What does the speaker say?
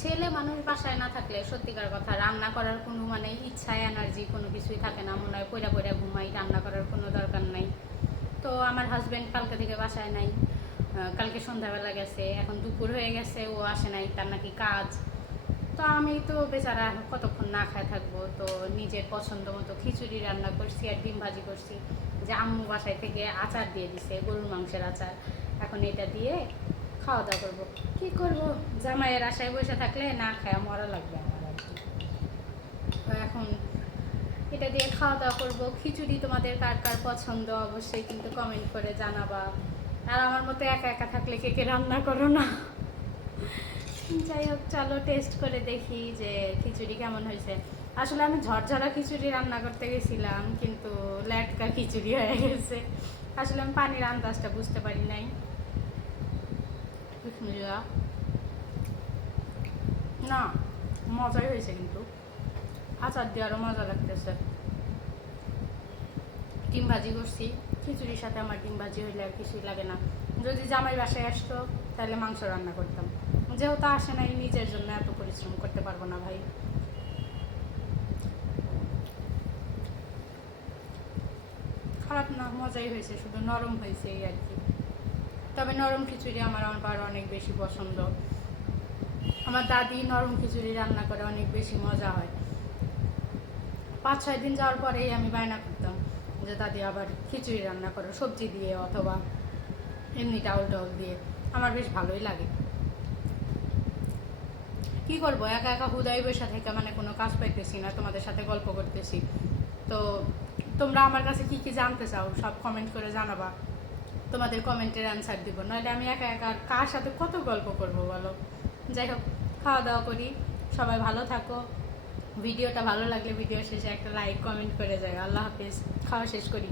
ছেলে মানুষ বাসায় না থাকলে সত্যিকার কথা রান্না করার কোনো মানে ইচ্ছা এনার্জি কোনো কিছুই থাকে না, মনে হয় পয়রা পয়রা ঘুমাই, রান্না করার কোনো দরকার নাই। তো আমার হাজব্যান্ড কালকে থেকে বাসায় নাই, কালকে সন্ধ্যাবেলা গেছে, এখন দুপুর হয়ে গেছে, ও আসে নাই, তার নাকি কাজ। তো আমি তো বেচারা কতক্ষণ না খায় থাকবো, তো নিজের পছন্দ মতো খিচুড়ি রান্না করছি আর ডিম ভাজি করছি, যে আম্মু বাসায় থেকে আচার দিয়ে দিছে, গরুর মাংসের আচার। এখন এটা দিয়ে খাওয়া দাওয়া করবো। কি করবো, জামাইয়ের আশায় বসে থাকলে না খায় মরা লাগবে আমার আর কি। তো এখন এটা দিয়ে খাওয়া দাওয়া করবো। খিচুড়ি তোমাদের কার কার পছন্দ অবশ্যই কিন্তু কমেন্ট করে জানাবা। আর আমার মতো একা একা থাকলে কে কে রান্না করো না। যাই হোক, চলো টেস্ট করে দেখি যে খিচুড়ি কেমন হয়েছে। আসলে আমি ঝরঝরা খিচুড়ি রান্না করতে গেছিলাম, কিন্তু ল্যাটকা খিচুড়ি হয়ে গেছে। আসলে আমি পানির আন্দাজটা বুঝতে পারি নাই। না, মজাই হয়েছে, কিন্তু আচার দিয়ে আরও মজা লাগতেছে। ডিম ভাজি করছি, খিচুড়ির সাথে আমার ডিম ভাজি হইলে আর কিছুই লাগে না। যদি জামাই বাসায় আসতো তাহলে মাংস রান্না করতাম, যেহেতু আসে নাই, নিজের জন্য এত পরিশ্রম করতে পারবো না ভাই। খারাপ না, মজাই হয়েছে, শুধু নরম হয়েছে এই আর কি। তবে নরম খিচুড়ি আমার আবার অনেক বেশি পছন্দ। আমার দাদি নরম খিচুড়ি রান্না করে, অনেক বেশি মজা হয়। 5-6 দিন যাওয়ার পরেই আমি বায়না করতাম যে দাদি আবার খিচুড়ি রান্না করো, সবজি দিয়ে অথবা এমনি ডাউল ডাউল দিয়ে। আমার বেশ ভালোই লাগে। কি করবো, একা একা হুদাই বসে থেকে মানে কোনো কাজ পাইতেছি না, তোমাদের সাথে গল্প করতেছি। তো তোমরা আমার কাছে কি কি জানতে চাও সব কমেন্ট করে জানাবা, তোমাদের কমেন্টের অ্যান্সার দিব, নইলে আমি একা একা কার সাথে কত গল্প করবো বলো। যাই হোক, খাওয়া দাওয়া করি, সবাই ভালো থাকো। ভিডিওটা ভালো লাগলে ভিডিও শেষে একটা লাইক কমেন্ট করে যাও। আল্লাহ হাফেজ, খাওয়া শেষ করি।